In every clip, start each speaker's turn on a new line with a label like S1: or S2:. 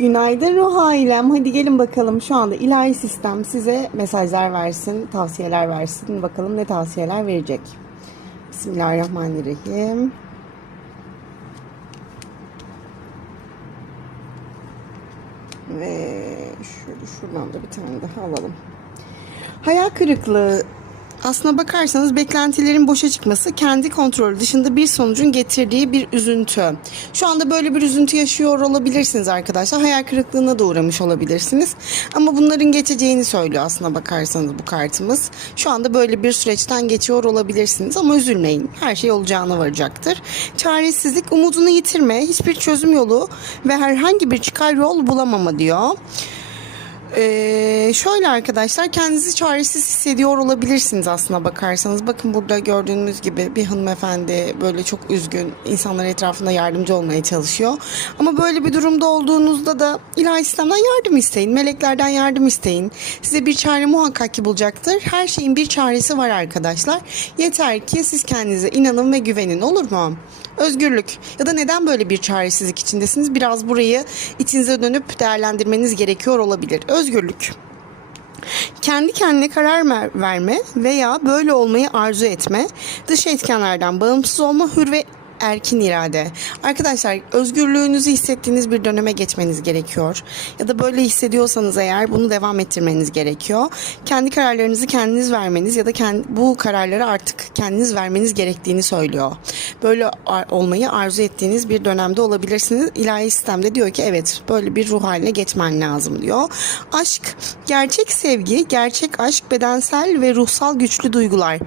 S1: Günaydın ruh ailem. Hadi gelin bakalım şu anda ilahi sistem size mesajlar versin, tavsiyeler versin. Bakalım ne tavsiyeler verecek. Bismillahirrahmanirrahim. Ve şöyle şuradan da bir tane daha alalım. Hayal kırıklığı aslına bakarsanız beklentilerin boşa çıkması kendi kontrolü dışında bir sonucun getirdiği bir üzüntü. Şu anda böyle bir üzüntü yaşıyor olabilirsiniz arkadaşlar. Hayal kırıklığına da uğramış olabilirsiniz. Ama bunların geçeceğini söylüyor aslına bakarsanız bu kartımız. Şu anda böyle bir süreçten geçiyor olabilirsiniz ama üzülmeyin. Her şey olacağına varacaktır. Çaresizlik, umudunu yitirme, hiçbir çözüm yolu ve herhangi bir çıkar yol bulamama diyor. Ee, şöyle arkadaşlar kendinizi çaresiz hissediyor olabilirsiniz aslına bakarsanız. Bakın burada gördüğünüz gibi bir hanımefendi böyle çok üzgün insanlar etrafında yardımcı olmaya çalışıyor. Ama böyle bir durumda olduğunuzda da ilahi sistemden yardım isteyin. Meleklerden yardım isteyin. Size bir çare muhakkak ki bulacaktır. Her şeyin bir çaresi var arkadaşlar. Yeter ki siz kendinize inanın ve güvenin olur mu? Özgürlük ya da neden böyle bir çaresizlik içindesiniz? Biraz burayı içinize dönüp değerlendirmeniz gerekiyor olabilir. Özgürlük. Kendi kendine karar ver- verme veya böyle olmayı arzu etme, dış etkenlerden bağımsız olma, hür ve erkin irade. Arkadaşlar özgürlüğünüzü hissettiğiniz bir döneme geçmeniz gerekiyor. Ya da böyle hissediyorsanız eğer bunu devam ettirmeniz gerekiyor. Kendi kararlarınızı kendiniz vermeniz ya da kendi, bu kararları artık kendiniz vermeniz gerektiğini söylüyor. Böyle olmayı arzu ettiğiniz bir dönemde olabilirsiniz. İlahi sistemde diyor ki evet böyle bir ruh haline geçmen lazım diyor. Aşk, gerçek sevgi, gerçek aşk, bedensel ve ruhsal güçlü duygular.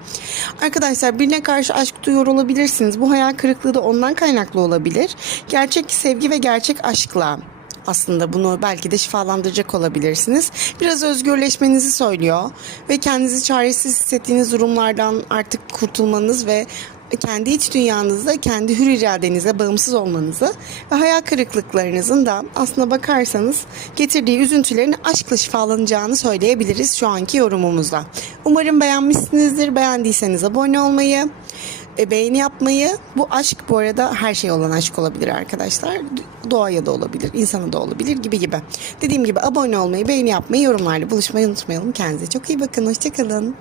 S1: Arkadaşlar birine karşı aşk duyuyor olabilirsiniz. Bu hayal kırıklığı da ondan kaynaklı olabilir. Gerçek sevgi ve gerçek aşkla aslında bunu belki de şifalandıracak olabilirsiniz. Biraz özgürleşmenizi söylüyor ve kendinizi çaresiz hissettiğiniz durumlardan artık kurtulmanız ve kendi iç dünyanızda kendi hür iradenize bağımsız olmanızı ve hayal kırıklıklarınızın da aslına bakarsanız getirdiği üzüntülerin aşkla şifalanacağını söyleyebiliriz şu anki yorumumuzda. Umarım beğenmişsinizdir. Beğendiyseniz abone olmayı, e, beğeni yapmayı bu aşk bu arada her şey olan aşk olabilir arkadaşlar. Doğaya da olabilir, insana da olabilir gibi gibi. Dediğim gibi abone olmayı, beğeni yapmayı, yorumlarla buluşmayı unutmayalım. Kendinize çok iyi bakın. Hoşçakalın.